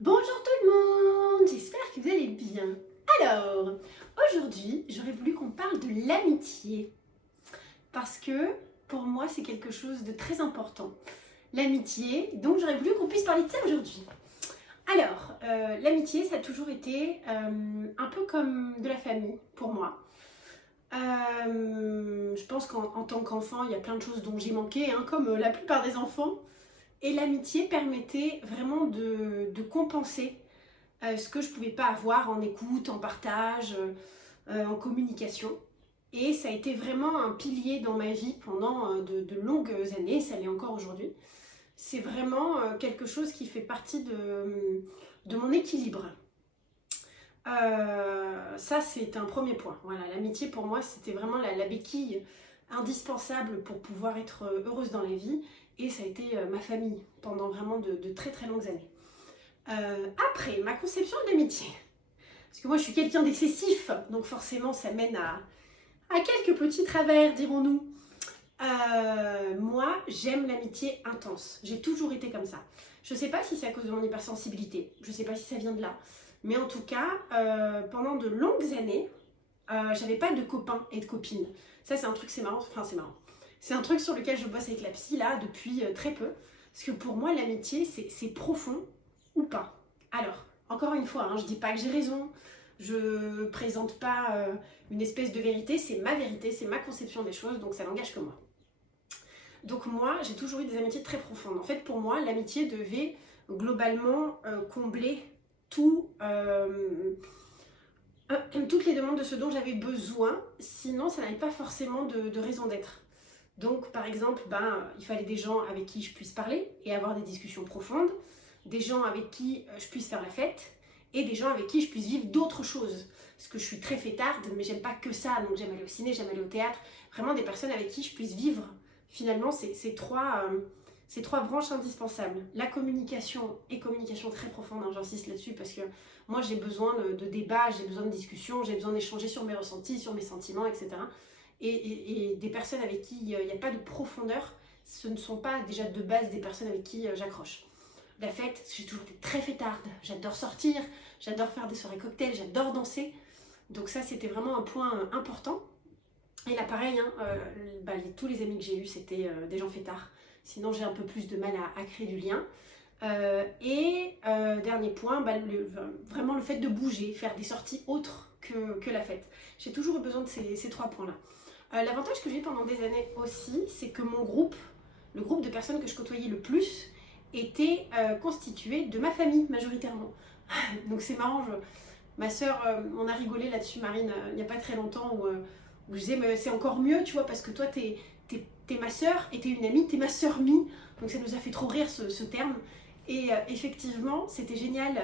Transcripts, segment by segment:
Bonjour tout le monde, j'espère que vous allez bien. Alors, aujourd'hui, j'aurais voulu qu'on parle de l'amitié parce que pour moi, c'est quelque chose de très important. L'amitié, donc j'aurais voulu qu'on puisse parler de ça aujourd'hui. Alors, l'amitié, ça a toujours été un peu comme de la famille pour moi. Je pense qu'en tant qu'enfant, il y a plein de choses dont j'ai manqué, hein, comme la plupart des enfants. Et l'amitié permettait vraiment de compenser ce que je ne pouvais pas avoir en écoute, en partage, en communication. Et ça a été vraiment un pilier dans ma vie pendant de longues années, ça l'est encore aujourd'hui. C'est vraiment quelque chose qui fait partie de mon équilibre. Ça, c'est un premier point. Voilà, l'amitié pour moi, c'était vraiment la béquille indispensable pour pouvoir être heureuse dans la vie. Et ça a été ma famille pendant vraiment de très très longues années. Après, ma conception de l'amitié. Parce que moi, je suis quelqu'un d'excessif, donc forcément, ça mène à quelques petits travers, dirons-nous. Moi, j'aime l'amitié intense. J'ai toujours été comme ça. Je ne sais pas si c'est à cause de mon hypersensibilité. Je ne sais pas si ça vient de là. Mais en tout cas, pendant de longues années, j'avais pas de copains et de copines. Ça, c'est un truc, c'est marrant. Enfin, c'est marrant. C'est un truc sur lequel je bosse avec la psy, là, depuis très peu. Parce que pour moi, l'amitié, c'est profond ou pas. Alors, encore une fois, hein, je dis pas que j'ai raison. Je présente pas une espèce de vérité. C'est ma vérité, c'est ma conception des choses. Donc, ça n'engage que moi. Donc moi, j'ai toujours eu des amitiés très profondes. En fait, pour moi, l'amitié devait globalement combler tout, toutes les demandes de ce dont j'avais besoin. Sinon, ça n'avait pas forcément de raison d'être. Donc, par exemple, il fallait des gens avec qui je puisse parler et avoir des discussions profondes, des gens avec qui je puisse faire la fête et des gens avec qui je puisse vivre d'autres choses. Parce que je suis très fêtarde, mais j'aime pas que ça. Donc, j'aime aller au ciné, j'aime aller au théâtre. Vraiment des personnes avec qui je puisse vivre finalement ces trois branches indispensables. La communication et communication très profonde, hein, j'insiste là-dessus parce que moi j'ai besoin de débat, j'ai besoin de discussion, j'ai besoin d'échanger sur mes ressentis, sur mes sentiments, etc. Et des personnes avec qui il n'y a pas de profondeur, ce ne sont pas déjà de base des personnes avec qui j'accroche. La fête, j'ai toujours été très fêtarde, j'adore sortir, j'adore faire des soirées cocktails, j'adore danser. Donc ça c'était vraiment un point important. Et là, pareil, hein, tous les amis que j'ai eus, c'était des gens fêtards. Sinon, j'ai un peu plus de mal à créer du lien. Dernier point, vraiment le fait de bouger, faire des sorties autres que la fête. J'ai toujours eu besoin de ces trois points-là. L'avantage que j'ai eu pendant des années aussi, c'est que mon groupe, le groupe de personnes que je côtoyais le plus, était constitué de ma famille majoritairement. Donc c'est marrant, ma soeur, on a rigolé là-dessus, Marine, il n'y a pas très longtemps, où je disais, mais c'est encore mieux, tu vois, parce que toi, t'es ma soeur et t'es une amie, t'es ma soeur mie. Donc ça nous a fait trop rire ce terme. Et effectivement, c'était génial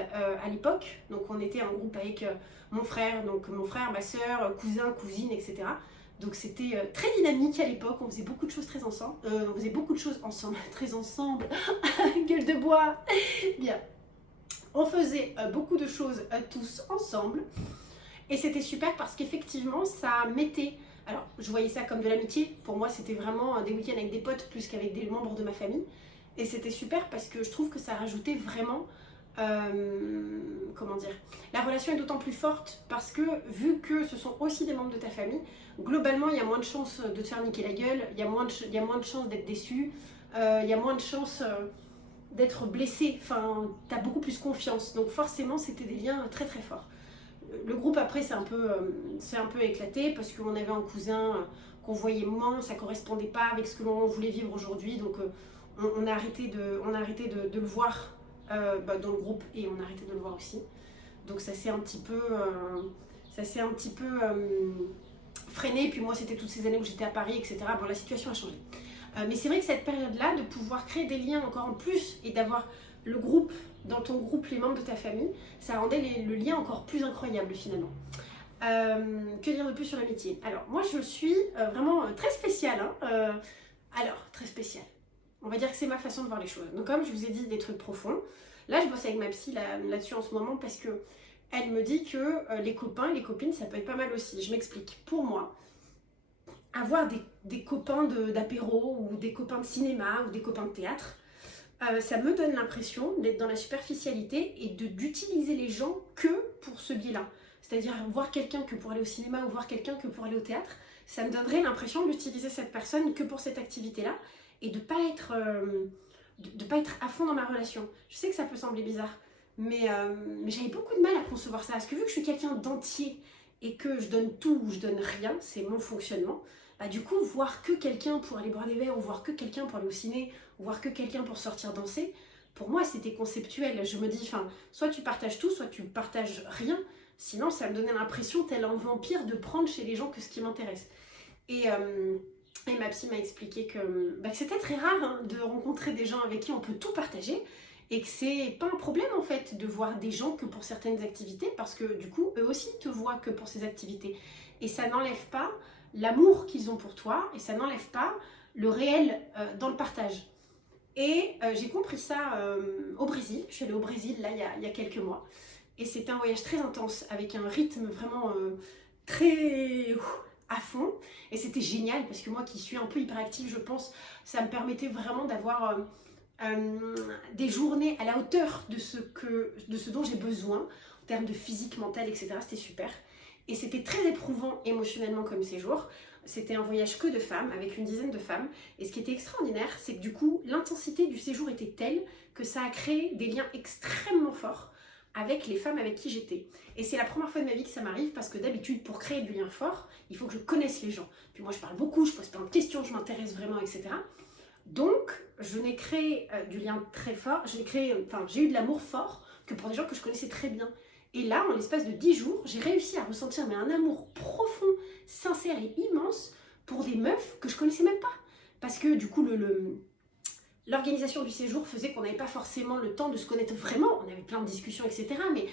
à l'époque. Donc on était en groupe avec mon frère, ma soeur, cousin, cousine, etc. Donc c'était très dynamique à l'époque. On faisait beaucoup de choses très ensemble. On faisait beaucoup de choses ensemble, très ensemble. Gueule de bois. Bien. On faisait beaucoup de choses tous ensemble. Et c'était super parce qu'effectivement, ça mettait... Alors, je voyais ça comme de l'amitié. Pour moi, c'était vraiment des week-ends avec des potes plus qu'avec des membres de ma famille. Et c'était super parce que je trouve que ça rajoutait vraiment... comment dire, la relation est d'autant plus forte parce que vu que ce sont aussi des membres de ta famille, globalement il y a moins de chances de te faire niquer la gueule, il y a moins de chances d'être déçu, il y a moins de chances d'être blessé, enfin t'as beaucoup plus confiance, donc forcément c'était des liens très très forts. Le groupe après c'est un peu éclaté parce qu'on avait un cousin qu'on voyait moins, ça correspondait pas avec ce que l'on voulait vivre aujourd'hui, donc on a arrêté de le voir dans le groupe et on a arrêté de le voir aussi. Donc ça s'est un petit peu, freiné. Puis moi c'était toutes ces années où j'étais à Paris, etc. Bon, la situation a changé. Mais c'est vrai que cette période-là, de pouvoir créer des liens encore en plus et d'avoir le groupe, dans ton groupe, les membres de ta famille, ça rendait le lien encore plus incroyable finalement. Que dire de plus sur l'amitié? Alors moi je suis vraiment très spéciale. Hein. Très spéciale. On va dire que c'est ma façon de voir les choses. Donc comme je vous ai dit des trucs profonds, là je bosse avec ma psy là-dessus en ce moment parce que elle me dit que les copains, les copines, ça peut être pas mal aussi. Je m'explique. Pour moi, avoir des copains d'apéro ou des copains de cinéma ou des copains de théâtre, ça me donne l'impression d'être dans la superficialité et d'utiliser les gens que pour ce biais-là. C'est-à-dire voir quelqu'un que pour aller au cinéma ou voir quelqu'un que pour aller au théâtre, ça me donnerait l'impression d'utiliser cette personne que pour cette activité-là et de pas être à fond dans ma relation. Je sais que ça peut sembler bizarre, mais j'avais beaucoup de mal à concevoir ça. Parce que vu que je suis quelqu'un d'entier et que je donne tout ou je donne rien, c'est mon fonctionnement, bah du coup, voir que quelqu'un pour aller boire des verres ou voir que quelqu'un pour aller au ciné ou voir que quelqu'un pour sortir danser, pour moi, c'était conceptuel. Je me dis, enfin, soit tu partages tout, soit tu partages rien. Sinon, ça me donnait l'impression, tel un vampire, de prendre chez les gens que ce qui m'intéresse. Et ma psy m'a expliqué que c'était très rare hein, de rencontrer des gens avec qui on peut tout partager et que c'est pas un problème en fait de voir des gens que pour certaines activités parce que du coup, eux aussi te voient que pour ces activités. Et ça n'enlève pas l'amour qu'ils ont pour toi et ça n'enlève pas le réel dans le partage. Et j'ai compris ça au Brésil. Je suis allée au Brésil là il y a quelques mois. Et c'était un voyage très intense, avec un rythme vraiment très à fond. Et c'était génial, parce que moi qui suis un peu hyperactive, je pense, ça me permettait vraiment d'avoir des journées à la hauteur de ce dont j'ai besoin, en termes de physique, mental, etc. C'était super. Et c'était très éprouvant émotionnellement comme séjour. C'était un voyage que de femmes, avec une dizaine de femmes. Et ce qui était extraordinaire, c'est que du coup, l'intensité du séjour était telle que ça a créé des liens extrêmement forts avec les femmes avec qui j'étais. Et c'est la première fois de ma vie que ça m'arrive parce que d'habitude, pour créer du lien fort, il faut que je connaisse les gens. Puis moi, je parle beaucoup, je pose plein de questions, je m'intéresse vraiment, etc. Donc, je n'ai créé du lien très fort, j'ai eu de l'amour fort que pour des gens que je connaissais très bien. Et là, en l'espace de 10 jours, j'ai réussi à ressentir un amour profond, sincère et immense pour des meufs que je connaissais même pas. Parce que du coup, l'organisation du séjour faisait qu'on n'avait pas forcément le temps de se connaître vraiment. On avait plein de discussions, etc. Mais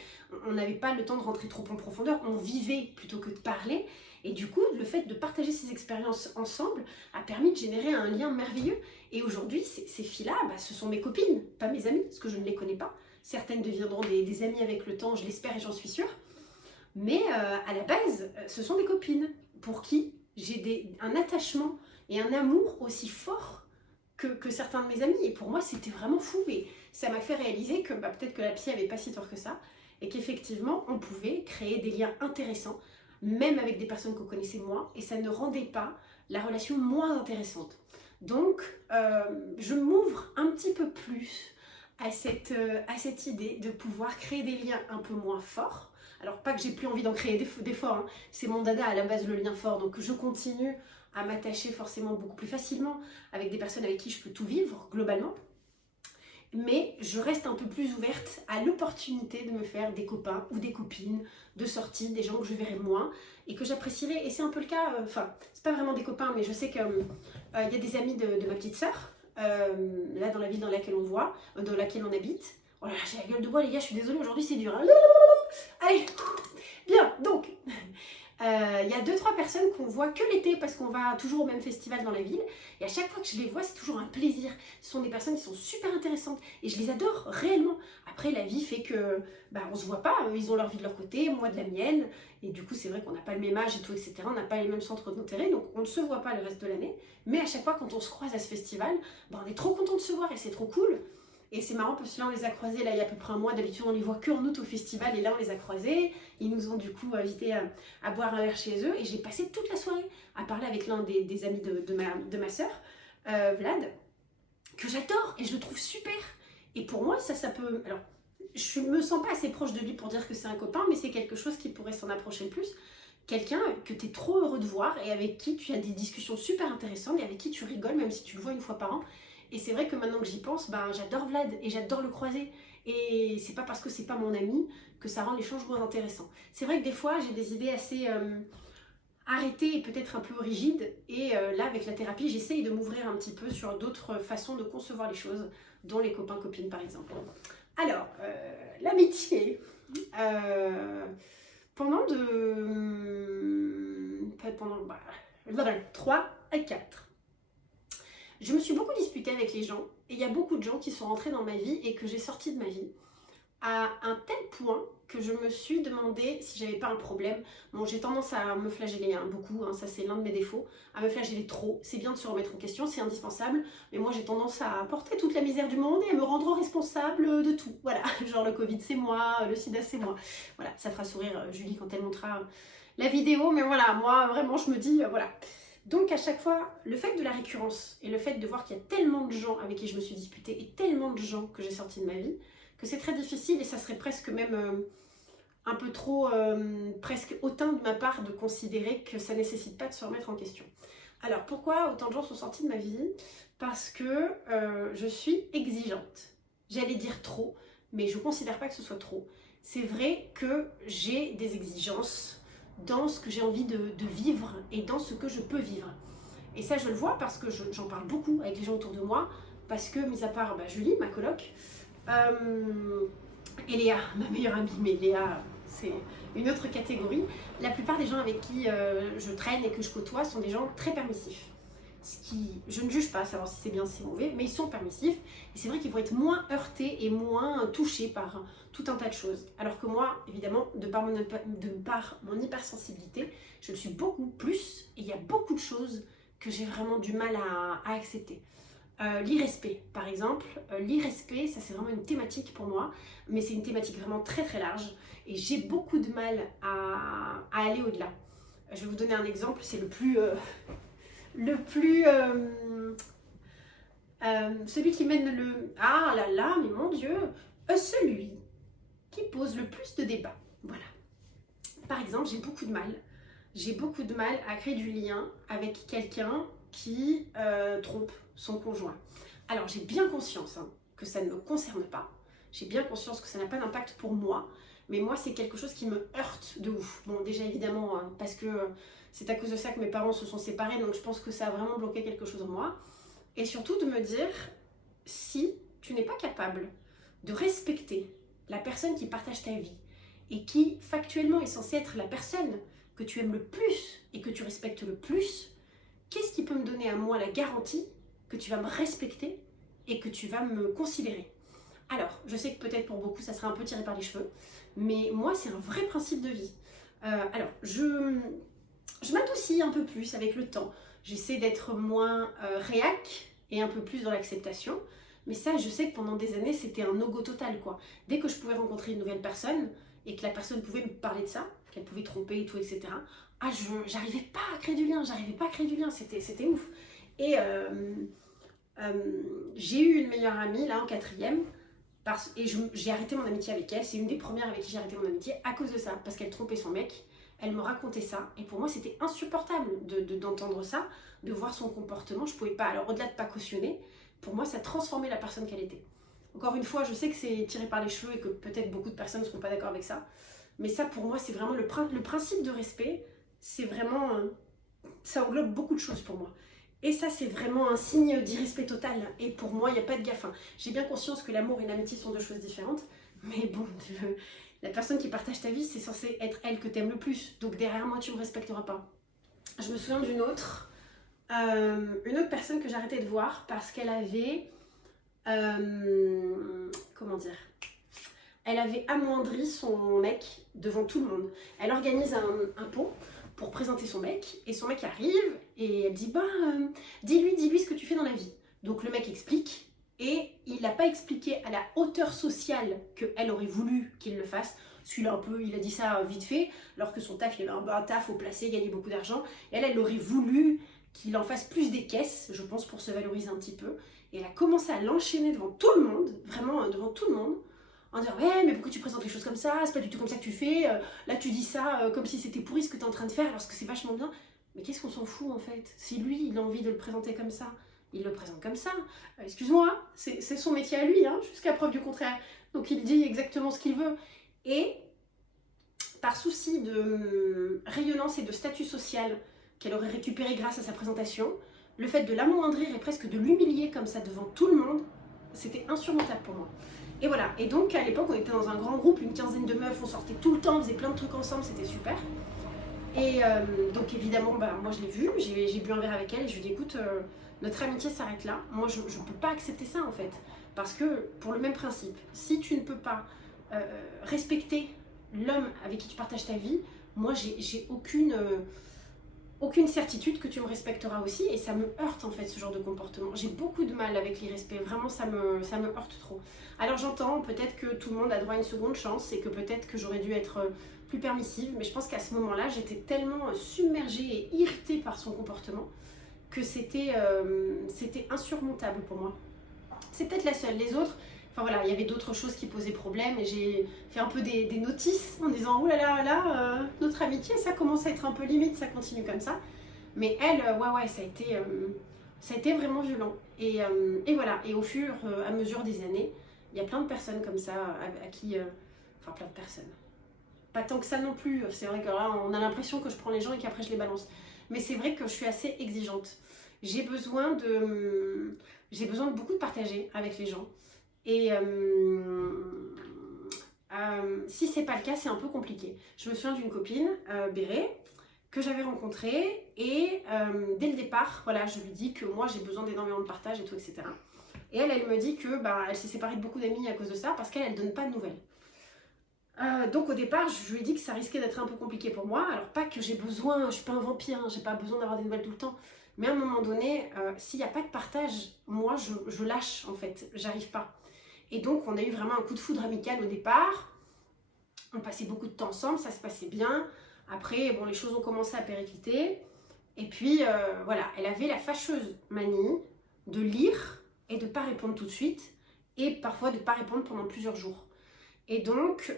on n'avait pas le temps de rentrer trop en profondeur. On vivait plutôt que de parler. Et du coup, le fait de partager ces expériences ensemble a permis de générer un lien merveilleux. Et aujourd'hui, ces filles-là, ce sont mes copines, pas mes amies, parce que je ne les connais pas. Certaines deviendront des amies avec le temps, je l'espère et j'en suis sûre. Mais à la base, ce sont des copines pour qui j'ai un attachement et un amour aussi fort que certains de mes amis. Et pour moi, c'était vraiment fou. Et ça m'a fait réaliser que peut-être que la psy n'avait pas si tort que ça. Et qu'effectivement, on pouvait créer des liens intéressants, même avec des personnes qu'on connaissait moins. Et ça ne rendait pas la relation moins intéressante. Donc, je m'ouvre un petit peu plus à cette idée de pouvoir créer des liens un peu moins forts. Alors, pas que j'ai plus envie d'en créer des forts. Hein. C'est mon dada à la base, le lien fort. Donc, je continue à m'attacher forcément beaucoup plus facilement avec des personnes avec qui je peux tout vivre globalement. Mais je reste un peu plus ouverte à l'opportunité de me faire des copains ou des copines de sortie, des gens que je verrai moins et que j'apprécierai. Et c'est un peu le cas, c'est pas vraiment des copains, mais je sais qu'il y a des amis de ma petite sœur, là dans la ville dans laquelle on voit, dans laquelle on habite. Oh là là, j'ai la gueule de bois les gars, je suis désolée, aujourd'hui c'est dur. Hein. Allez, bien, donc... Il y a 2-3 personnes qu'on voit que l'été parce qu'on va toujours au même festival dans la ville et à chaque fois que je les vois c'est toujours un plaisir. Ce sont des personnes qui sont super intéressantes et je les adore réellement. Après la vie fait que on se voit pas, ils ont leur vie de leur côté, moi de la mienne et du coup c'est vrai qu'on n'a pas le même âge et tout etc. On n'a pas les mêmes centres d'intérêt donc on ne se voit pas le reste de l'année mais à chaque fois quand on se croise à ce festival on est trop content de se voir et c'est trop cool. Et c'est marrant parce que là on les a croisés là il y a à peu près un mois, d'habitude on les voit qu'en août au festival et là on les a croisés, ils nous ont du coup invités à boire un verre chez eux et j'ai passé toute la soirée à parler avec l'un des amis de ma soeur, Vlad, que j'adore et je le trouve super. Et pour moi ça peut, alors je me sens pas assez proche de lui pour dire que c'est un copain mais c'est quelque chose qui pourrait s'en approcher le plus. Quelqu'un que tu es trop heureux de voir et avec qui tu as des discussions super intéressantes et avec qui tu rigoles même si tu le vois une fois par an. Et c'est vrai que maintenant que j'y pense, j'adore Vlad et j'adore le croiser. Et c'est pas parce que c'est pas mon ami que ça rend l'échange moins intéressant. C'est vrai que des fois, j'ai des idées assez arrêtées et peut-être un peu rigides. Et là, avec la thérapie, j'essaye de m'ouvrir un petit peu sur d'autres façons de concevoir les choses, dont les copains-copines par exemple. Alors, l'amitié. Pendant 3 à 4. Je me suis beaucoup disputée avec les gens et il y a beaucoup de gens qui sont rentrés dans ma vie et que j'ai sortis de ma vie à un tel point que je me suis demandé si j'avais pas un problème. Bon, j'ai tendance à me flageller beaucoup, ça c'est l'un de mes défauts, à me flageller trop. C'est bien de se remettre en question, c'est indispensable, mais moi j'ai tendance à porter toute la misère du monde et à me rendre responsable de tout. Voilà, genre le Covid c'est moi, le sida c'est moi. Voilà, ça fera sourire Julie quand elle montrera la vidéo, mais voilà, moi vraiment je me dis, voilà. Donc à chaque fois, le fait de la récurrence et le fait de voir qu'il y a tellement de gens avec qui je me suis disputée et tellement de gens que j'ai sortis de ma vie, que c'est très difficile et ça serait presque même un peu trop presque hautain de ma part de considérer que ça ne nécessite pas de se remettre en question. Alors pourquoi autant de gens sont sortis de ma vie? Parce que je suis exigeante. J'allais dire trop, mais je ne considère pas que ce soit trop. C'est vrai que j'ai des exigences dans ce que j'ai envie de vivre et dans ce que je peux vivre. Et ça je le vois parce que j'en parle beaucoup avec les gens autour de moi, parce que mis à part Julie, ma coloc, et Léa, ma meilleure amie, mais Léa c'est une autre catégorie, la plupart des gens avec qui je traîne et que je côtoie sont des gens très permissifs. Ce qui, je ne juge pas savoir si c'est bien, si c'est mauvais, mais ils sont permissifs et c'est vrai qu'ils vont être moins heurtés et moins touchés par tout un tas de choses. Alors que moi, évidemment, de par mon hypersensibilité, je le suis beaucoup plus et il y a beaucoup de choses que j'ai vraiment du mal à accepter. L'irrespect, par exemple. L'irrespect, ça c'est vraiment une thématique pour moi, mais c'est une thématique vraiment très très large et j'ai beaucoup de mal à aller au-delà. Je vais vous donner un exemple, c'est celui qui mène le... Ah là là, mais mon Dieu, celui qui pose le plus de débats. Voilà. Par exemple, j'ai beaucoup de mal à créer du lien avec quelqu'un qui trompe son conjoint. Alors j'ai bien conscience que ça ne me concerne pas, j'ai bien conscience que ça n'a pas d'impact pour moi, mais moi c'est quelque chose qui me heurte de ouf. Bon déjà évidemment parce que c'est à cause de ça que mes parents se sont séparés, donc je pense que ça a vraiment bloqué quelque chose en moi. Et surtout de me dire, si tu n'es pas capable de respecter la personne qui partage ta vie et qui factuellement est censée être la personne que tu aimes le plus et que tu respectes le plus, qu'est-ce qui peut me donner à moi la garantie que tu vas me respecter et que tu vas me considérer? Alors, je sais que peut-être pour beaucoup ça sera un peu tiré par les cheveux, mais moi c'est un vrai principe de vie. Alors, je m'adoucis un peu plus avec le temps. J'essaie d'être moins réac et un peu plus dans l'acceptation. Mais ça, je sais que pendant des années, c'était un no-go total, quoi. Dès que je pouvais rencontrer une nouvelle personne et que la personne pouvait me parler de ça, qu'elle pouvait tromper et tout, etc. Ah, j'arrivais pas à créer du lien, c'était ouf. Et j'ai eu une meilleure amie, là, en quatrième, et j'ai arrêté mon amitié avec elle. C'est une des premières avec qui j'ai arrêté mon amitié à cause de ça, parce qu'elle trompait son mec. Elle me racontait ça, et pour moi, c'était insupportable d'entendre ça, de voir son comportement. Je pouvais pas, alors au-delà de pas cautionner, pour moi, ça transformait la personne qu'elle était. Encore une fois, je sais que c'est tiré par les cheveux et que peut-être beaucoup de personnes ne seront pas d'accord avec ça, mais ça, pour moi, c'est vraiment le principe de respect, c'est vraiment... ça englobe beaucoup de choses pour moi. Et ça, c'est vraiment un signe d'irrespect total. Et pour moi, il n'y a pas de gaffe. J'ai bien conscience que l'amour et l'amitié sont deux choses différentes, mais bon, la personne qui partage ta vie, c'est censé être elle que tu aimes le plus. Donc derrière moi, tu ne me respecteras pas. Je me souviens d'une autre personne que j'arrêtais de voir parce qu'elle avait... comment dire, elle avait amoindri son mec devant tout le monde. Elle organise un pot pour présenter son mec et son mec arrive et elle dit dis-lui ce que tu fais dans la vie. Donc le mec explique et il n'a pas expliqué à la hauteur sociale qu'elle aurait voulu qu'il le fasse. Celui-là un peu, il a dit ça vite fait, alors que son taf, il avait un taf au placé, gagner beaucoup d'argent. Et elle aurait voulu qu'il en fasse plus des caisses, je pense, pour se valoriser un petit peu. Et elle a commencé à l'enchaîner devant tout le monde, vraiment devant tout le monde, en disant ouais mais pourquoi tu présentes les choses comme ça, c'est pas du tout comme ça que tu fais, là tu dis ça comme si c'était pourri ce que tu es en train de faire alors que c'est vachement bien. Mais qu'est-ce qu'on s'en fout en fait? Si lui il a envie de le présenter comme ça, il le présente comme ça. Excuse-moi, c'est son métier à lui, jusqu'à preuve du contraire. Donc il dit exactement ce qu'il veut. Et par souci de rayonnance et de statut social qu'elle aurait récupéré grâce à sa présentation, le fait de l'amoindrir et presque de l'humilier comme ça devant tout le monde, c'était insurmontable pour moi. Et voilà, et donc à l'époque on était dans un grand groupe, une quinzaine de meufs, on sortait tout le temps, on faisait plein de trucs ensemble, c'était super. Et donc évidemment, moi je l'ai vue, j'ai bu un verre avec elle et je lui ai dit écoute, notre amitié s'arrête là, moi je ne peux pas accepter ça en fait. Parce que pour le même principe, si tu ne peux pas respecter l'homme avec qui tu partages ta vie, moi j'ai aucune certitude que tu me respecteras aussi, et ça me heurte en fait ce genre de comportement. J'ai beaucoup de mal avec l'irrespect, vraiment ça me heurte trop. Alors j'entends peut-être que tout le monde a droit à une seconde chance et que peut-être que j'aurais dû être plus permissive, mais je pense qu'à ce moment-là j'étais tellement submergée et irritée par son comportement que c'était insurmontable pour moi. C'est peut-être la seule, les autres, enfin voilà, il y avait d'autres choses qui posaient problème et j'ai fait un peu des notices en disant oh là là, là notre amitié ça commence à être un peu limite, ça continue comme ça. Mais elle, ouais, ça a été vraiment violent. Et voilà, et au fur et à mesure des années, il y a plein de personnes comme ça à qui, enfin plein de personnes. Pas tant que ça non plus, c'est vrai que là on a l'impression que je prends les gens et qu'après je les balance. Mais c'est vrai que je suis assez exigeante. J'ai besoin de, j'ai besoin de beaucoup de partager avec les gens. Et si c'est pas le cas, c'est un peu compliqué. Je me souviens d'une copine, Béré, que j'avais rencontrée et dès le départ, voilà, je lui dis que moi j'ai besoin d'énormément de partage et tout, etc. Et elle me dit que bah, elle s'est séparée de beaucoup d'amis à cause de ça parce qu'elle donne pas de nouvelles. Donc au départ, je lui ai dit que ça risquait d'être un peu compliqué pour moi. Alors pas que j'ai besoin, je suis pas un vampire, hein, j'ai pas besoin d'avoir des nouvelles tout le temps. Mais à un moment donné, s'il n'y a pas de partage, moi je lâche en fait, j'arrive pas. Et donc on a eu vraiment un coup de foudre amical au départ. On passait beaucoup de temps ensemble, ça se passait bien. Après, bon, les choses ont commencé à péricliter. Et puis voilà, elle avait la fâcheuse manie de lire et de pas répondre tout de suite. Et parfois de pas répondre pendant plusieurs jours. Et donc,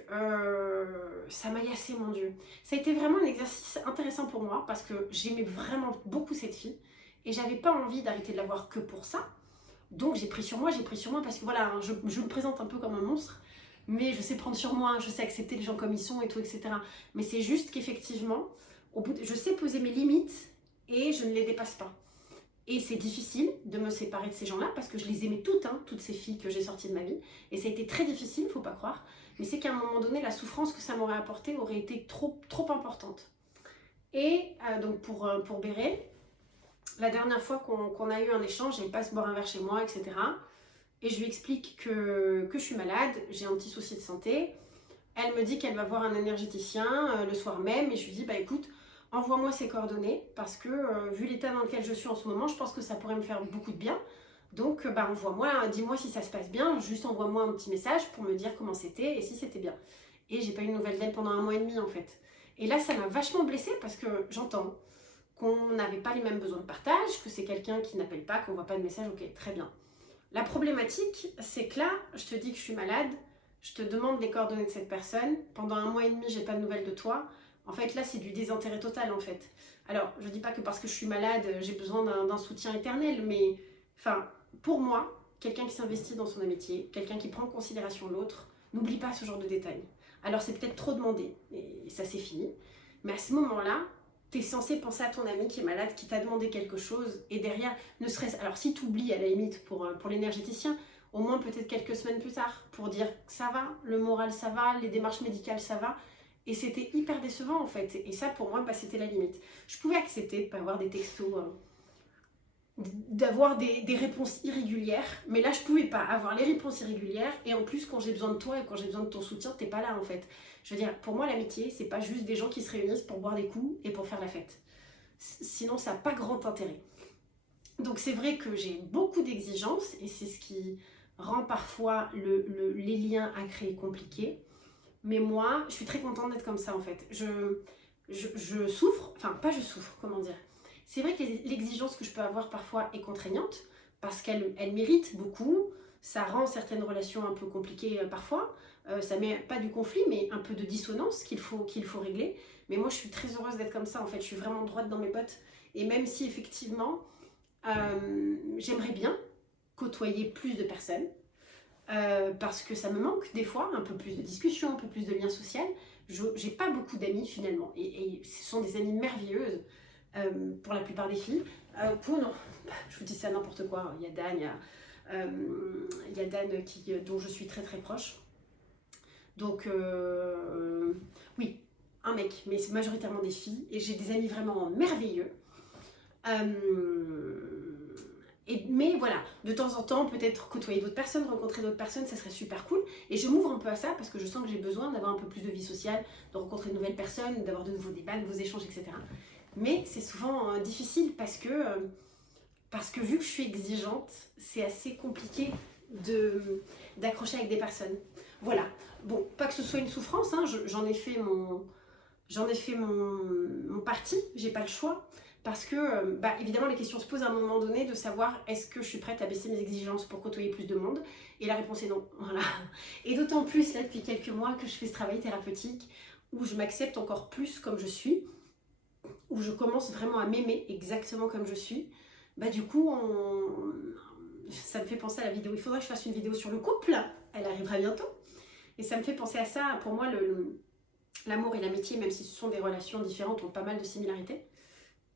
ça m'a agaçé, mon Dieu. Ça a été vraiment un exercice intéressant pour moi parce que j'aimais vraiment beaucoup cette fille et j'avais pas envie d'arrêter de la voir que pour ça. Donc j'ai pris sur moi parce que voilà, je me présente un peu comme un monstre, mais je sais prendre sur moi, je sais accepter les gens comme ils sont et tout, etc. Mais c'est juste qu'effectivement, je sais poser mes limites et je ne les dépasse pas. Et c'est difficile de me séparer de ces gens-là parce que je les aimais toutes, hein, toutes ces filles que j'ai sorties de ma vie. Et ça a été très difficile, faut pas croire. Mais c'est qu'à un moment donné, la souffrance que ça m'aurait apporté aurait été trop importante. Et donc pour Béré, la dernière fois qu'on a eu un échange, elle passe boire un verre chez moi, etc. Et je lui explique que je suis malade, j'ai un petit souci de santé. Elle me dit qu'elle va voir un énergéticien le soir même et je lui dis bah écoute, envoie-moi ses coordonnées parce que vu l'état dans lequel je suis en ce moment, je pense que ça pourrait me faire beaucoup de bien. Donc bah envoie-moi, dis-moi si ça se passe bien, juste envoie-moi un petit message pour me dire comment c'était et si c'était bien. Et j'ai pas eu de nouvelles d'elle pendant 1 mois et demi en fait. Et là ça m'a vachement blessée parce que j'entends qu'on n'avait pas les mêmes besoins de partage, que c'est quelqu'un qui n'appelle pas, qu'on voit pas de message, ok, très bien. La problématique, c'est que là, je te dis que je suis malade, je te demande les coordonnées de cette personne, pendant 1 mois et demi, j'ai pas de nouvelles de toi. En fait, là, c'est du désintérêt total, en fait. Alors, je dis pas que parce que je suis malade, j'ai besoin d'un soutien éternel, mais, enfin, pour moi, quelqu'un qui s'investit dans son amitié, quelqu'un qui prend en considération l'autre, n'oublie pas ce genre de détails. Alors, c'est peut-être trop demandé, et ça, c'est fini. Mais à ce moment-là, tu es censé penser à ton ami qui est malade, qui t'a demandé quelque chose, et derrière, ne serait-ce... Alors si tu oublies à la limite pour l'énergéticien, au moins peut-être quelques semaines plus tard, pour dire que ça va, le moral ça va, les démarches médicales ça va, et c'était hyper décevant en fait, et ça pour moi, bah, c'était la limite. Je pouvais accepter de ne pas avoir des textos, d'avoir des réponses irrégulières, mais là je pouvais pas avoir les réponses irrégulières, et en plus quand j'ai besoin de toi et quand j'ai besoin de ton soutien, t'es pas là en fait. Je veux dire, pour moi l'amitié, c'est pas juste des gens qui se réunissent pour boire des coups et pour faire la fête. Sinon ça n'a pas grand intérêt. Donc c'est vrai que j'ai beaucoup d'exigences, et c'est ce qui rend parfois les liens à créer compliqués. Mais moi, je suis très contente d'être comme ça en fait. Je souffre, enfin pas je souffre, comment dire. C'est vrai que l'exigence que je peux avoir parfois est contraignante parce qu'elle mérite beaucoup. Ça rend certaines relations un peu compliquées parfois. Ça met pas du conflit, mais un peu de dissonance qu'il faut régler. Mais moi, je suis très heureuse d'être comme ça. En fait, je suis vraiment droite dans mes bottes. Et même si effectivement, j'aimerais bien côtoyer plus de personnes, parce que ça me manque des fois, un peu plus de discussion, un peu plus de lien social. J'ai pas beaucoup d'amis finalement, et ce sont des amies merveilleuses pour la plupart des filles. Non, je vous dis ça n'importe quoi. Il y a Dan, il y a Dan dont je suis très très proche. Donc oui, un mec, mais c'est majoritairement des filles, et j'ai des amis vraiment merveilleux. Mais voilà, de temps en temps, peut-être côtoyer d'autres personnes, rencontrer d'autres personnes, ça serait super cool. Et je m'ouvre un peu à ça parce que je sens que j'ai besoin d'avoir un peu plus de vie sociale, de rencontrer de nouvelles personnes, d'avoir de nouveaux débats, de nouveaux échanges, etc. Mais c'est souvent difficile parce que vu que je suis exigeante, c'est assez compliqué d'accrocher avec des personnes. Voilà. Bon, pas que ce soit une souffrance, hein, j'en ai fait mon parti, j'ai pas le choix. Parce que, évidemment, les questions se posent à un moment donné de savoir est-ce que je suis prête à baisser mes exigences pour côtoyer plus de monde. Et la réponse est non. Voilà. Et d'autant plus, là, depuis quelques mois, que je fais ce travail thérapeutique où je m'accepte encore plus comme je suis, où je commence vraiment à m'aimer exactement comme je suis. Du coup, ça me fait penser à la vidéo. Il faudrait que je fasse une vidéo sur le couple. Elle arrivera bientôt. Et ça me fait penser à ça. Pour moi, l'amour et l'amitié, même si ce sont des relations différentes, ont pas mal de similarités.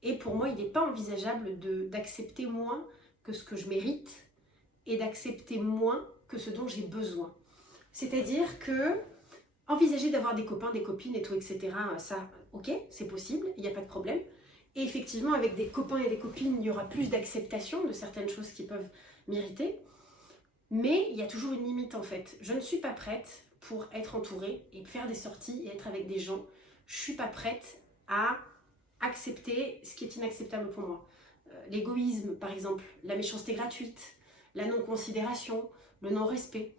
Et pour moi, il n'est pas envisageable d'accepter moins que ce que je mérite et d'accepter moins que ce dont j'ai besoin. C'est-à-dire que envisager d'avoir des copains, des copines et tout, etc., ça, ok, c'est possible, il n'y a pas de problème. Et effectivement, avec des copains et des copines, il y aura plus d'acceptation de certaines choses qui peuvent m'irriter. Mais il y a toujours une limite en fait. Je ne suis pas prête pour être entourée et faire des sorties et être avec des gens. Je ne suis pas prête à accepter ce qui est inacceptable pour moi. L'égoïsme, par exemple, la méchanceté gratuite, la non-considération, le non-respect.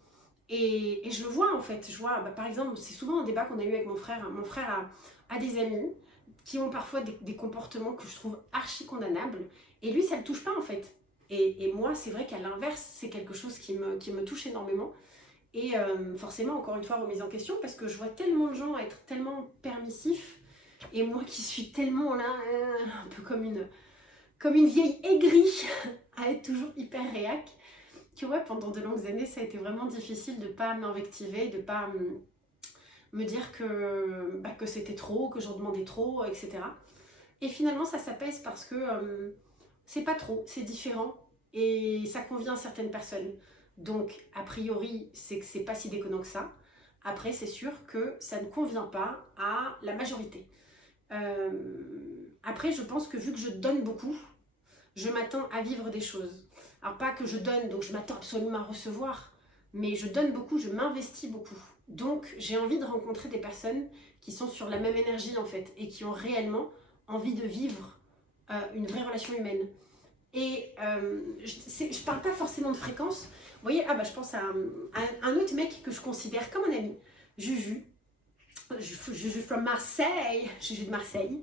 Et je le vois en fait. Je vois, par exemple, c'est souvent un débat qu'on a eu avec mon frère. Mon frère a des amis qui ont parfois des comportements que je trouve archi condamnables. Et lui, ça ne le touche pas en fait. Et moi, c'est vrai qu'à l'inverse, c'est quelque chose qui me touche énormément. Et forcément, encore une fois, remise en question, parce que je vois tellement de gens être tellement permissifs, et moi qui suis tellement là, un peu comme une vieille aigrie, à être toujours hyper réac, que ouais, pendant de longues années, ça a été vraiment difficile de ne pas m'invectiver, de ne pas me dire que c'était trop, que j'en demandais trop, etc. Et finalement, ça s'apaise parce que c'est pas trop, c'est différent, et ça convient à certaines personnes. Donc, a priori, c'est que c'est pas si déconnant que ça. Après, c'est sûr que ça ne convient pas à la majorité. Après, je pense que vu que je donne beaucoup, je m'attends à vivre des choses. Alors pas que je donne, donc je m'attends absolument à recevoir, mais je donne beaucoup, je m'investis beaucoup. Donc j'ai envie de rencontrer des personnes qui sont sur la même énergie en fait, et qui ont réellement envie de vivre une vraie relation humaine. Et je parle pas forcément de fréquence. Vous voyez, je pense à un autre mec que je considère comme un ami, Juju. Juju from Marseille, Juju de Marseille,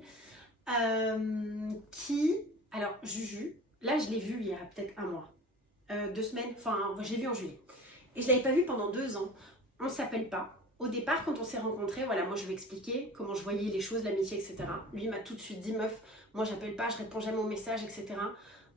alors Juju, là je l'ai vu il y a peut-être un mois, 2 semaines, enfin je l'ai vu en juillet, et je l'avais pas vu pendant 2 ans, on s'appelle pas. Au départ, quand on s'est rencontrés, voilà, moi je lui ai expliqué comment je voyais les choses, l'amitié, etc. Lui m'a tout de suite dit, meuf, moi j'appelle pas, je réponds jamais aux messages, etc.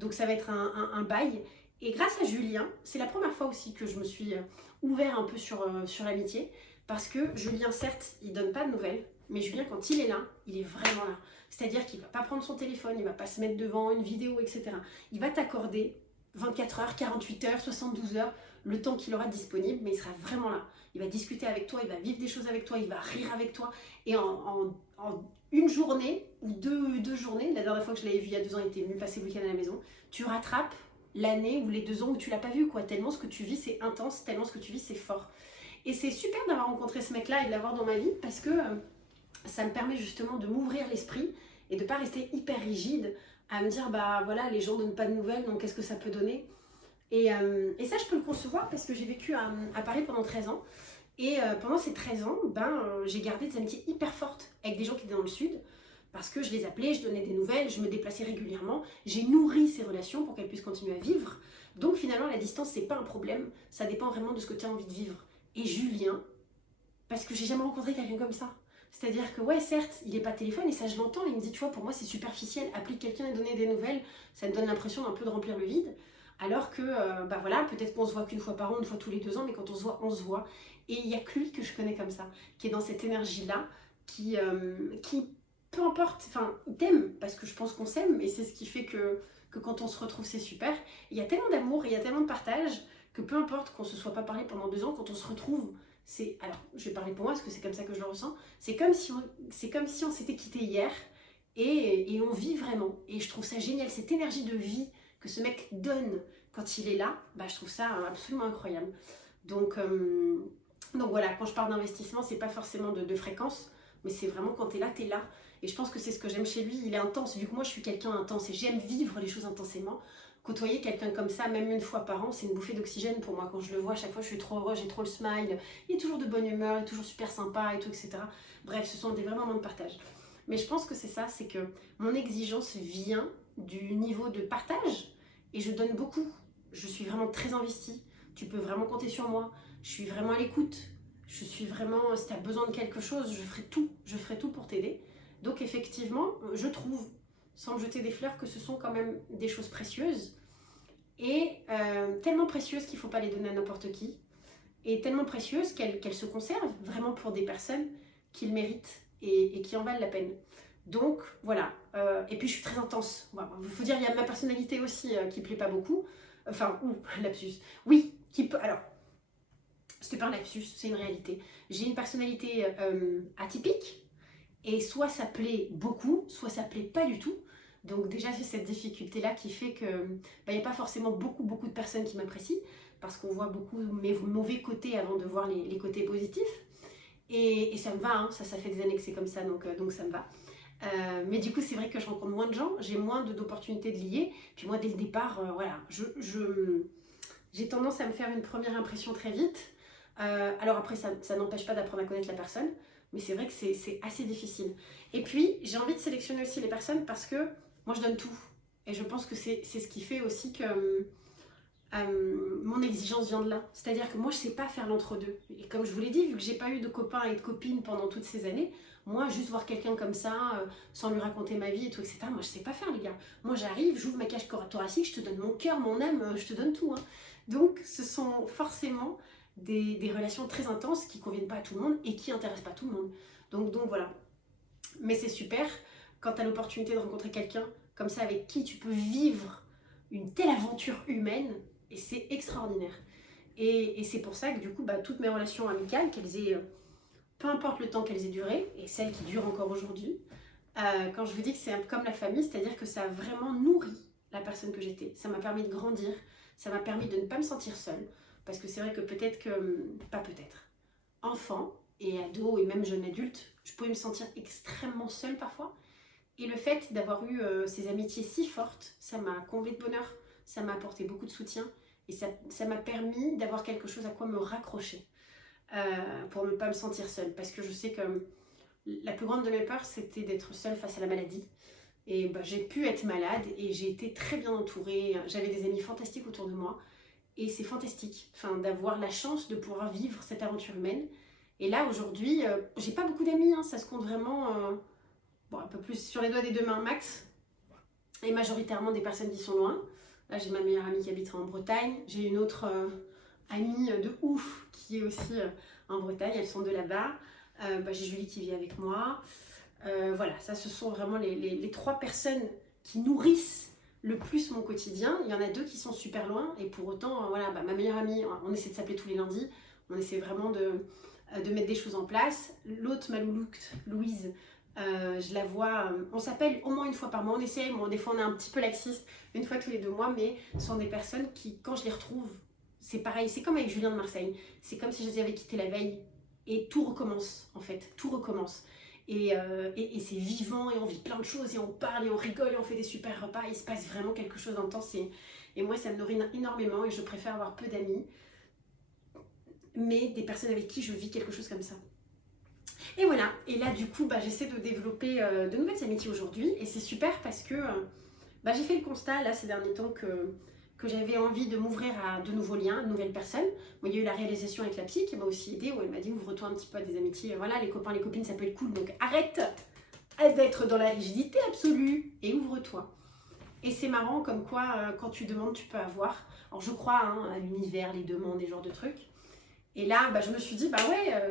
Donc ça va être un bail. Et grâce à Julien, c'est la première fois aussi que je me suis ouvert un peu sur l'amitié, parce que Julien, certes, il donne pas de nouvelles, mais Julien, quand il est là, il est vraiment là. C'est-à-dire qu'il ne va pas prendre son téléphone, il ne va pas se mettre devant une vidéo, etc. Il va t'accorder 24 heures, 48 heures, 72 heures, le temps qu'il aura disponible, mais il sera vraiment là. Il va discuter avec toi, il va vivre des choses avec toi, il va rire avec toi. Et en une journée ou deux journées, la dernière fois que je l'avais vu il y a 2 ans, il était venu passer le week-end à la maison, tu rattrapes l'année ou les 2 ans où tu l'as pas vu, quoi. Tellement ce que tu vis, c'est intense, tellement ce que tu vis, c'est fort. Et c'est super d'avoir rencontré ce mec-là et de l'avoir dans ma vie parce que ça me permet justement de m'ouvrir l'esprit et de ne pas rester hyper rigide à me dire, voilà, les gens ne donnent pas de nouvelles, donc qu'est-ce que ça peut donner ? Et ça, je peux le concevoir parce que j'ai vécu à Paris pendant 13 ans. Et pendant ces 13 ans, j'ai gardé des amitiés hyper fortes avec des gens qui étaient dans le sud parce que je les appelais, je donnais des nouvelles, je me déplaçais régulièrement. J'ai nourri ces relations pour qu'elles puissent continuer à vivre. Donc finalement, la distance, c'est pas un problème. Ça dépend vraiment de ce que tu as envie de vivre. Et Julien, parce que j'ai jamais rencontré quelqu'un comme ça. C'est-à-dire que ouais, certes, il n'est pas de téléphone et ça je l'entends, il me dit, tu vois, pour moi c'est superficiel, appeler quelqu'un et donner des nouvelles, ça me donne l'impression d'un peu de remplir le vide. Alors que, voilà, peut-être qu'on se voit qu'une fois par an, une fois tous les 2 ans, mais quand on se voit, on se voit. Et il n'y a que lui que je connais comme ça, qui est dans cette énergie-là, qui peu importe, enfin, il t'aime, parce que je pense qu'on s'aime, et c'est ce qui fait que quand on se retrouve, c'est super. Il y a tellement d'amour, il y a tellement de partage, que peu importe qu'on ne se soit pas parlé pendant 2 ans, quand on se retrouve, alors je vais parler pour moi parce que c'est comme ça que je le ressens, c'est comme si on s'était quitté hier et on vit vraiment, et je trouve ça génial, cette énergie de vie que ce mec donne quand il est là, bah, je trouve ça absolument incroyable. Donc voilà, quand je parle d'investissement, c'est pas forcément de fréquence, mais c'est vraiment quand tu es là, tu es là. Et je pense que c'est ce que j'aime chez lui, il est intense, vu que moi je suis quelqu'un intense et j'aime vivre les choses intensément. Côtoyer quelqu'un comme ça, même une fois par an, c'est une bouffée d'oxygène pour moi. Quand je le vois, à chaque fois je suis trop heureuse, j'ai trop le smile, il est toujours de bonne humeur, il est toujours super sympa et tout, etc. Bref, ce sont des vrais moments de partage. Mais je pense que c'est ça, c'est que mon exigence vient du niveau de partage et je donne beaucoup. Je suis vraiment très investie, tu peux vraiment compter sur moi, je suis vraiment à l'écoute, je suis vraiment, si tu as besoin de quelque chose, je ferai tout pour t'aider. Donc effectivement, je trouve, sans me jeter des fleurs, que ce sont quand même des choses précieuses et tellement précieuses qu'il ne faut pas les donner à n'importe qui et tellement précieuses qu'elles se conservent vraiment pour des personnes qui le méritent et qui en valent la peine. Donc voilà, et puis je suis très intense. Voilà. Il faut dire, il y a ma personnalité aussi qui ne plaît pas beaucoup. Enfin, lapsus. Oui, qui peut. Alors, c'était pas un lapsus, c'est une réalité. J'ai une personnalité atypique, et soit ça plaît beaucoup, soit ça plaît pas du tout. Donc déjà j'ai cette difficulté-là qui fait que il n'y a pas forcément beaucoup de personnes qui m'apprécient, parce qu'on voit beaucoup mes mauvais côtés avant de voir les côtés positifs. Et ça me va, hein, ça fait des années que c'est comme ça, donc ça me va. Mais du coup c'est vrai que je rencontre moins de gens, j'ai moins d'opportunités de lier. Puis moi dès le départ, voilà, j'ai tendance à me faire une première impression très vite. Alors après, ça n'empêche pas d'apprendre à connaître la personne, mais c'est vrai que c'est assez difficile. Et puis, j'ai envie de sélectionner aussi les personnes parce que moi, je donne tout. Et je pense que c'est ce qui fait aussi que mon exigence vient de là. C'est-à-dire que moi, je ne sais pas faire l'entre-deux. Et comme je vous l'ai dit, vu que j'ai pas eu de copains et de copines pendant toutes ces années, moi, juste voir quelqu'un comme ça, sans lui raconter ma vie et tout, etc., moi, je ne sais pas faire, les gars. Moi, j'arrive, j'ouvre ma cage thoracique, je te donne mon cœur, mon âme, je te donne tout. Hein. Donc, ce sont forcément des relations très intenses qui ne conviennent pas à tout le monde et qui n'intéressent pas tout le monde. Donc voilà. Mais c'est super quand tu as l'opportunité de rencontrer quelqu'un comme ça avec qui tu peux vivre une telle aventure humaine, et c'est extraordinaire. Et c'est pour ça que du coup, toutes mes relations amicales, qu'elles aient, peu importe le temps qu'elles aient duré, et celles qui durent encore aujourd'hui, quand je vous dis que c'est comme la famille, c'est-à-dire que ça a vraiment nourri la personne que j'étais. Ça m'a permis de grandir, ça m'a permis de ne pas me sentir seule. Parce que c'est vrai que enfant et ado et même jeune adulte, je pouvais me sentir extrêmement seule parfois. Et le fait d'avoir eu ces amitiés si fortes, ça m'a comblée de bonheur, ça m'a apporté beaucoup de soutien et ça m'a permis d'avoir quelque chose à quoi me raccrocher pour ne pas me sentir seule. Parce que je sais que la plus grande de mes peurs, c'était d'être seule face à la maladie. Et j'ai pu être malade et j'ai été très bien entourée. J'avais des amis fantastiques autour de moi. Et c'est fantastique d'avoir la chance de pouvoir vivre cette aventure humaine. Et là, aujourd'hui, j'ai pas beaucoup d'amis, hein, ça se compte vraiment un peu plus sur les doigts des deux mains max. Et majoritairement des personnes qui sont loin. Là, j'ai ma meilleure amie qui habite en Bretagne. J'ai une autre amie de ouf qui est aussi en Bretagne. Elles sont de là-bas. J'ai Julie qui vit avec moi. Voilà, ça, ce sont vraiment les trois personnes qui nourrissent le plus mon quotidien. Il y en a deux qui sont super loin et pour autant, voilà, ma meilleure amie, on essaie de s'appeler tous les lundis, on essaie vraiment de mettre des choses en place. L'autre, ma louloute, Louise, je la vois, on s'appelle au moins une fois par mois, on essaie, des fois on est un petit peu laxiste, une fois tous les 2 mois, mais ce sont des personnes qui, quand je les retrouve, c'est pareil, c'est comme avec Julien de Marseille, c'est comme si je les avais quittés la veille et tout recommence en fait, tout recommence. Et c'est vivant et on vit plein de choses et on parle et on rigole et on fait des super repas, il se passe vraiment quelque chose d'intense et moi ça me nourrit énormément et je préfère avoir peu d'amis mais des personnes avec qui je vis quelque chose comme ça. Et voilà, et là du coup j'essaie de développer de nouvelles amitiés aujourd'hui et c'est super parce que j'ai fait le constat là ces derniers temps que j'avais envie de m'ouvrir à de nouveaux liens, de nouvelles personnes. Bon, il y a eu la réalisation avec la psy qui m'a aussi aidée, où elle m'a dit ouvre-toi un petit peu à des amitiés. Voilà, les copains, les copines, ça peut être cool, donc arrête d'être dans la rigidité absolue et ouvre-toi. Et c'est marrant comme quoi, quand tu demandes, tu peux avoir. Alors je crois à l'univers, les demandes, des genres de trucs. Et là, je me suis dit,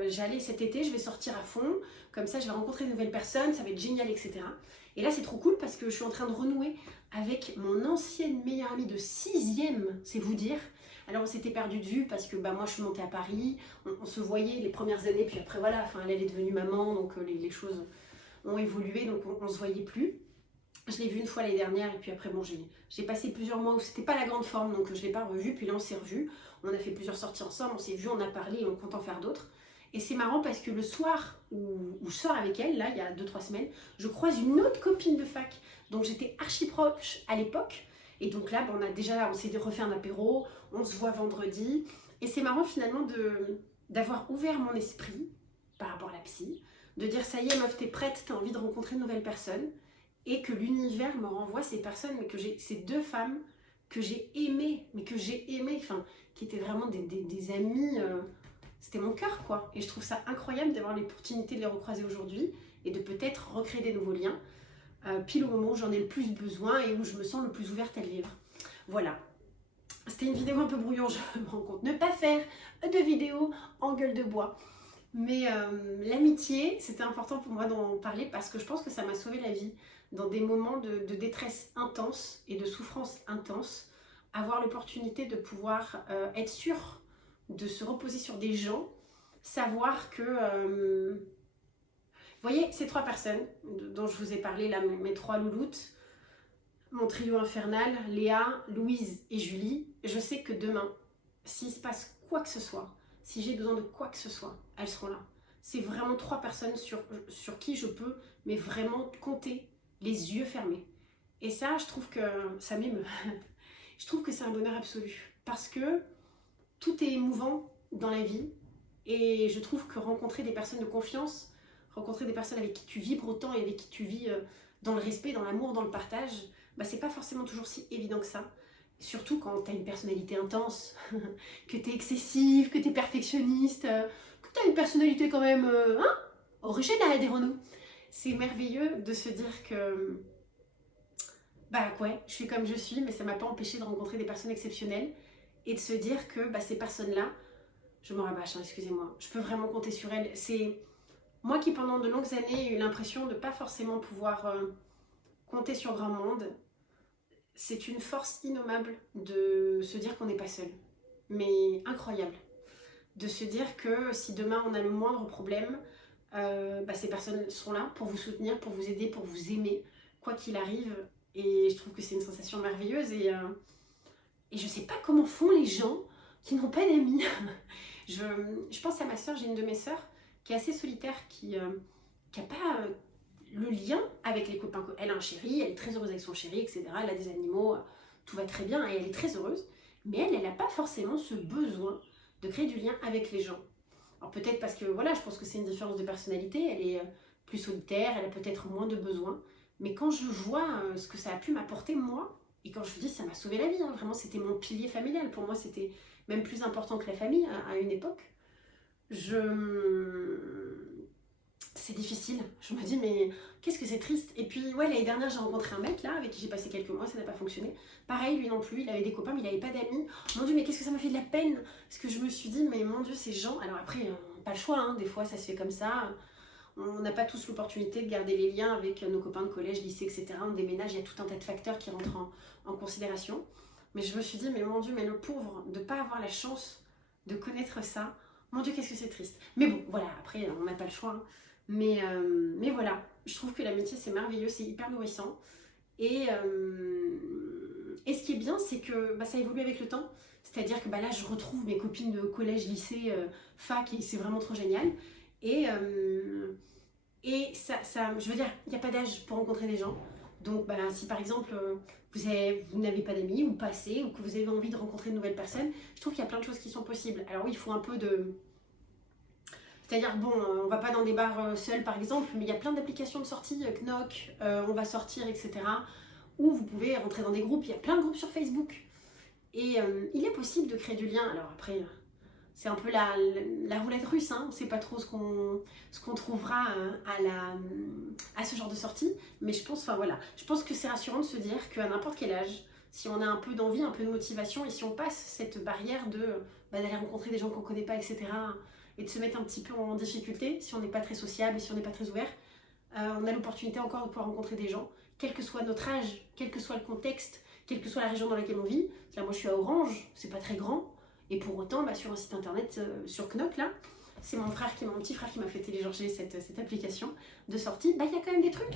j'allais cet été, je vais sortir à fond, comme ça je vais rencontrer de nouvelles personnes, ça va être génial, etc. Et là c'est trop cool parce que je suis en train de renouer avec mon ancienne meilleure amie de 6e, c'est vous dire. Alors on s'était perdu de vue parce que moi je suis montée à Paris, on se voyait les premières années, puis après voilà, elle est devenue maman, donc les choses ont évolué, donc on se voyait plus. Je l'ai vu une fois l'année dernière et puis après bon j'ai passé plusieurs mois où c'était pas la grande forme donc je l'ai pas revu. Puis là on s'est revus, on a fait plusieurs sorties ensemble, on s'est vus, on a parlé et on compte en faire d'autres. Et c'est marrant parce que le soir où je sors avec elle, là il y a 2-3 semaines, je croise une autre copine de fac dont j'étais archi proche à l'époque. Et donc là on s'est refait un apéro, on se voit vendredi. Et c'est marrant finalement d'avoir ouvert mon esprit par rapport à la psy, de dire ça y est meuf t'es prête, t'as envie de rencontrer de nouvelles personnes. Et que l'univers me renvoie ces personnes, mais ces deux femmes que j'ai aimées, enfin, qui étaient vraiment des amies, c'était mon cœur quoi. Et je trouve ça incroyable d'avoir l'opportunité de les recroiser aujourd'hui et de peut-être recréer des nouveaux liens, pile au moment où j'en ai le plus besoin et où je me sens le plus ouverte à le vivre. Voilà. C'était une vidéo un peu brouillon, je me rends compte. Ne pas faire de vidéo en gueule de bois. Mais l'amitié, c'était important pour moi d'en parler parce que je pense que ça m'a sauvé la vie dans des moments de détresse intense et de souffrance intense. Avoir l'opportunité de pouvoir être sûr de se reposer sur des gens, savoir que... vous voyez, ces 3 personnes dont je vous ai parlé, là, mes 3 louloutes, mon trio infernal, Léa, Louise et Julie, je sais que demain, s'il se passe quoi que ce soit, si j'ai besoin de quoi que ce soit, elles seront là. C'est vraiment 3 personnes sur qui je peux, mais vraiment compter les yeux fermés. Et ça, je trouve que ça m'émeut. Je trouve que c'est un bonheur absolu. Parce que tout est émouvant dans la vie. Et je trouve que rencontrer des personnes de confiance, rencontrer des personnes avec qui tu vibres autant et avec qui tu vis dans le respect, dans l'amour, dans le partage, bah, c'est pas forcément toujours si évident que ça. Surtout quand tu as une personnalité intense, que tu es excessive, que tu es perfectionniste, que tu as une personnalité quand même originale, dirons-nous. C'est merveilleux de se dire que bah ouais, je suis comme je suis, mais ça m'a pas empêché de rencontrer des personnes exceptionnelles et de se dire que bah, ces personnes-là, je me rabâche, hein, excusez-moi, je peux vraiment compter sur elles. C'est moi qui pendant de longues années ai eu l'impression de pas forcément pouvoir compter sur grand monde. C'est une force innommable de se dire qu'on n'est pas seul, mais incroyable. De se dire que si demain on a le moindre problème, bah, ces personnes sont là pour vous soutenir, pour vous aider, pour vous aimer, quoi qu'il arrive. Et je trouve que c'est une sensation merveilleuse et je sais pas comment font les gens qui n'ont pas d'amis. je pense à ma soeur, j'ai une de mes sœurs qui est assez solitaire, qui n'a pas le lien avec les copains. Elle a un chéri, elle est très heureuse avec son chéri, etc. Elle a des animaux, tout va très bien et elle est très heureuse. Mais elle n'a pas forcément ce besoin de créer du lien avec les gens. Alors peut-être parce que, voilà, je pense que c'est une différence de personnalité, elle est plus solitaire, elle a peut-être moins de besoins. Mais quand je vois ce que ça a pu m'apporter moi, et quand je vous dis ça m'a sauvé la vie, hein, vraiment c'était mon pilier familial, pour moi c'était même plus important que la famille à une époque, c'est difficile. Je me dis mais qu'est-ce que c'est triste. Et puis ouais, l'année dernière j'ai rencontré un mec là avec qui j'ai passé quelques mois, ça n'a pas fonctionné. Pareil, lui non plus, il avait des copains mais il n'avait pas d'amis. Mon Dieu, mais qu'est-ce que ça m'a fait de la peine. Parce que je me suis dit mais mon Dieu, ces gens, alors après pas le choix, hein, des fois ça se fait comme ça. On n'a pas tous l'opportunité de garder les liens avec nos copains de collège, lycée, etc. On déménage, il y a tout un tas de facteurs qui rentrent en considération. Mais je me suis dit, mais mon Dieu, mais le pauvre, de ne pas avoir la chance de connaître ça, mon Dieu, qu'est-ce que c'est triste. Mais bon, voilà, après, on n'a pas le choix. Hein. Mais voilà, je trouve que l'amitié, c'est merveilleux, c'est hyper nourrissant. Et ce qui est bien, c'est que bah, ça évolue avec le temps. C'est-à-dire que bah, là, je retrouve mes copines de collège, lycée, fac, et c'est vraiment trop génial. Et ça, je veux dire, il n'y a pas d'âge pour rencontrer des gens. Donc, bah, si par exemple, vous n'avez pas d'amis ou pas assez, ou que vous avez envie de rencontrer de nouvelles personnes, je trouve qu'il y a plein de choses qui sont possibles. Alors oui, il faut un peu de... C'est-à-dire, bon, on va pas dans des bars seuls par exemple, mais il y a plein d'applications de sortie, Knock, on va sortir, etc. Où vous pouvez rentrer dans des groupes, il y a plein de groupes sur Facebook. Et il est possible de créer du lien. Alors après... C'est un peu la roulette russe, hein. On ne sait pas trop ce qu'on trouvera à ce genre de sortie. Mais je pense, enfin voilà, je pense que c'est rassurant de se dire qu'à n'importe quel âge, si on a un peu d'envie, un peu de motivation, et si on passe cette barrière d'aller rencontrer des gens qu'on ne connaît pas, etc., et de se mettre un petit peu en difficulté, si on n'est pas très sociable et si on n'est pas très ouvert, on a l'opportunité encore de pouvoir rencontrer des gens, quel que soit notre âge, quel que soit le contexte, quelle que soit la région dans laquelle on vit. Là, moi je suis à Orange, c'est pas très grand. Et pour autant, bah, sur un site internet, sur Knock, là, c'est mon petit frère qui m'a fait télécharger cette application de sortie. Bah, il y a quand même des trucs.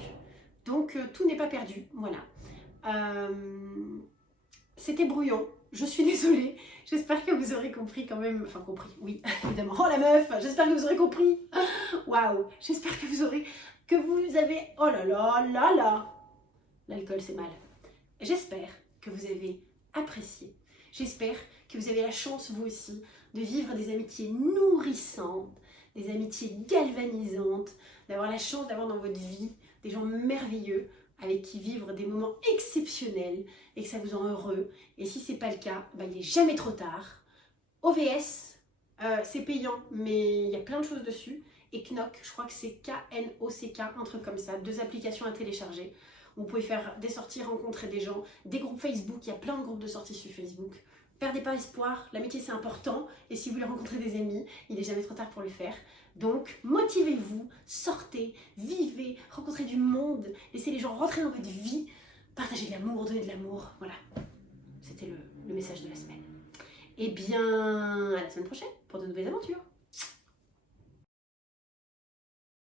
Donc tout n'est pas perdu, voilà. C'était brouillon, je suis désolée. J'espère que vous aurez compris quand même. Enfin compris, oui, évidemment. Oh la meuf, j'espère que vous aurez compris. Waouh, j'espère que vous avez... Oh là là là là. L'alcool c'est mal. J'espère que vous avez apprécié. J'espère que vous avez la chance, vous aussi, de vivre des amitiés nourrissantes, des amitiés galvanisantes, d'avoir la chance d'avoir dans votre vie des gens merveilleux avec qui vivre des moments exceptionnels et que ça vous rend heureux. Et si c'est pas le cas, il n'est jamais trop tard. OVS, c'est payant, mais il y a plein de choses dessus. Et Knock, je crois que c'est Knock, un truc comme ça, 2 applications à télécharger. Vous pouvez faire des sorties, rencontrer des gens, des groupes Facebook, il y a plein de groupes de sorties sur Facebook. Perdez pas espoir, l'amitié c'est important, et si vous voulez rencontrer des amis, il n'est jamais trop tard pour le faire. Donc motivez-vous, sortez, vivez, rencontrez du monde, laissez les gens rentrer dans votre vie, partagez de l'amour, donnez de l'amour, voilà. C'était le message de la semaine. Et bien, à la semaine prochaine pour de nouvelles aventures.